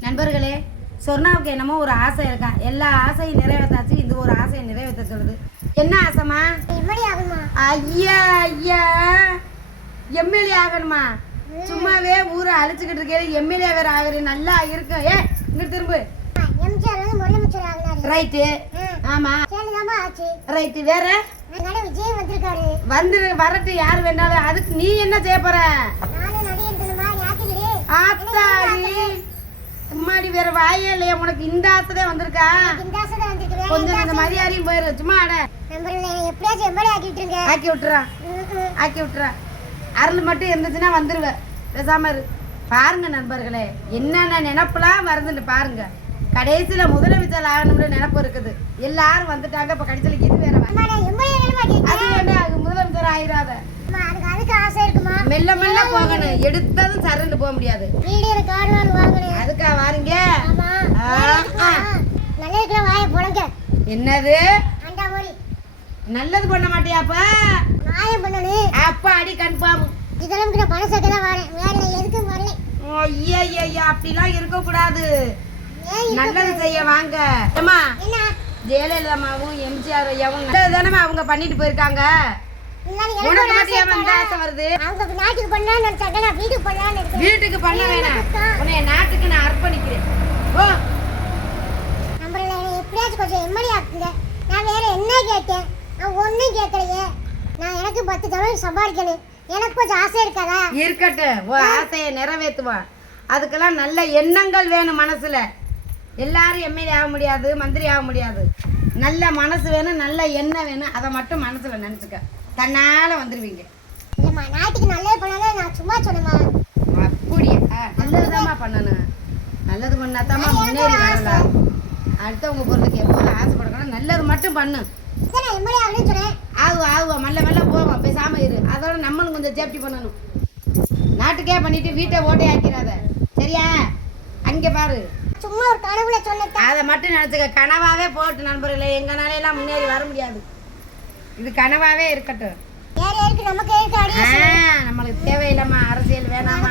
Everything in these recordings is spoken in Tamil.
நண்பர்களே சொர்ணாவுக்கு என்னமோ ஒரு ஆசை இருக்கா எல்லா ஆசையும் நிறைவேற்றாச்சு இந்த ஒரு ஆசையை நிறைவேற்ற சொல்லுது. என்ன ஆசைமா எம்எல்ஏ ஆகணுமா? ஐயா ஐயா. எம்எல்ஏ ஆகணுமா? சும்மாவே ஊரை அழிச்சுக்கிட்டு இருக்கே எம்எல்ஏ வேற ஆகுறது நல்லா இருக்கு. ஏ இங்க திரும்ப. ரைட்டு. ஆமா. ரைட்டு. வேற? விஜய் வந்திருக்காரு. வந்து வரட்டு யார் வேண்டாலும் அதுக்கு நீ என்ன செய்ய போற? நானும் அம்மாடி வேற வாயே இல்லையா. உனக்கு இந்த ஆசை வந்திருக்கா? இந்த ஆசை தான் கொஞ்சம் இந்த மரியாதையும் போயிரு. சும்மா அட நம்பர்ல எப்படியாச்சும் எம்எல்ஏ ஆக்கிட்டு இருங்க. ஆக்கி விட்டுறா. ஆக்கி விட்டுறா. அருள் மட்டும் இருந்துச்சுன்னா வந்துருவ. பேசாம இரு. பாருங்க நண்பர்களே என்னென்ன நினப்பெல்லாம் வருதுன்னு பாருங்க. கடைசியில முதலமைச்சர் ஆகணும்னு நினப்பு இருக்குது. எல்லாரும் வந்துட்டாங்க. இப்ப கடைசியில இது வேற வா. எம்எல்ஏ வேணுமா கேட்க அது வேண்டாம் அது முதலமைச்சர் ஆயிராத அதுக்கு அதுக்கு ஆசை இருக்குமா மெல்ல மெல்ல போகணும் எடுத்ததும் சரண்டு போக முடியாது. வீடு எனக்கு கார் வாங்க அதுக்கா வாருங்க. ஆமா. நல்ல இருக்கிற வாயை புழங்க என்னது? அண்டா மாதிரி நல்லது பண்ண மாட்டியாப்ப நியாயம் பண்ணணும் அப்ப அடி கன்ஃபார்ம் இதெல்லாம் நான் பணம் சேர்க்க தான் வரேன். வேற நான் எதுக்கும் வரல. ஐயா ஐயா அப்படிலாம் இருக்க கூடாது ஏன் இருக்க நல்லது செய்ய வாங்க. என்ன? ஜெயலலிதாமாவும் எம்ஜிஆர் ஐயாவும் நல்லது தானே அவங்க பண்ணிட்டு போயிருக்காங்க. உனக்கு மட்டும் ஏன்? ஆசை வருது? அவங்க நாட்டுக்கு பண்ணலாம்னு நினைச்சாங்க நான் வீட்டுக்கு பண்ணலாம்னு இருக்கேன் வீட்டுக்கு பண்ண வேணாம். உன்னை நாட்டுக்கு நான் அர்ப்பணிக்கிறேன். ஓ நம்மள எப்படியாச்சும் கொஞ்சம் எம்எல்ஏ ஆக்குங்க நான் வேற என்ன கேட்டேன்? நான் ஒன்றும் கேட்கலையே நான் எனக்கு பத்து தடவை சம்பாதிக்கணும். எனக்கு கொஞ்சம் ஆசை இருக்காதா? இருக்கட்டும். ஓ ஆசையை நிறைவேற்றுவான் அதுக்கெல்லாம் நல்ல எண்ணங்கள் வேணும் மனசுல. எல்லாரும் எம்எல்ஏ ஆக முடியாது மந்திரி ஆக முடியாது. நல்ல மனசு வேணும் நல்ல எண்ணம் வேணும். அதை மட்டும் மனசுல நினைச்சுக்க. தன்னால வந்துருவீங்க. இல்லைம்மா நாட்டுக்கு நல்லது பண்ணாலும் நான் சும்மா சொன்னேம்மா. அப்படியா? நல்லதுதாம்மா பண்ணணும். நல்லது பண்ணாதாம்மா முன்னேறி வரலாம். அடுத்தவங்க பொருளுக்கு எப்போதும் ஆசைப்படக்கூடாது நல்லது மட்டும் பண்ணு. சொன்னேன். ஆகுவா மெல்ல மெல்ல போவோம். பேசாம இரு. அதோட நம்மளும் கொஞ்சம் சேஃப்டி பண்ணணும். நாட்டுக்கே பண்ணிட்டு வீட்டை ஓட்டை ஆக்கிறாத சரியா? அங்கே பாரு. சும்மா ஒரு கனவுல சொன்னேன் அதை மட்டும் நினச்சிக்க. கனவாவே போட்டு நண்பர்களே எங்கனால எல்லாம் முன்னேறி வர முடியாது. இது கனவாவே இருக்கட்டும். நம்மளுக்கு தேவையில்லாமா அரசியல் வேணாமா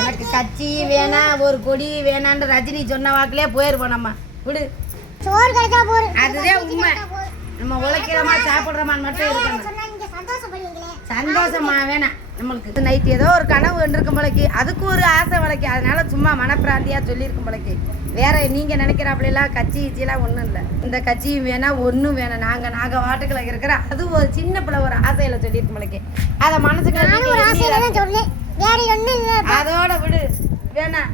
எனக்கு கட்சி வேணாம் ஒரு கொடி வேணான்னு ரஜினி சொன்ன வாக்குலயே போயிருப்போம் நம்ம. விடு. அதுதான் உண்மை. நம்ம உழைக்கிறோமா சாப்பிட்றோமான்னு மட்டும் இருக்கணும். சந்தோஷமா வேணாம். நம்மளுக்கு நைட் ஏதோ ஒரு கனவு இருக்கும் போலக்கு. அதுக்கு ஒரு ஆசை வளைக்கு அதனால சும்மா மனப்பிராந்தியா சொல்லியிருக்கும் போலக்கு. வேற நீங்க நினைக்கிறாப்புலாம் கட்சி கிச்சிலாம் ஒன்றும் இல்லை. இந்த கட்சியும் வேணாம் ஒன்றும் வேணாம் நாங்க நாங்க வாட்டுக்குள்ள இருக்கிற அது ஒரு சின்ன பிள்ளை ஒரு ஆசையில சொல்லியிருக்கும் போலக்கு. அதை மனசுக்கு அதோட விடு. வேணாம்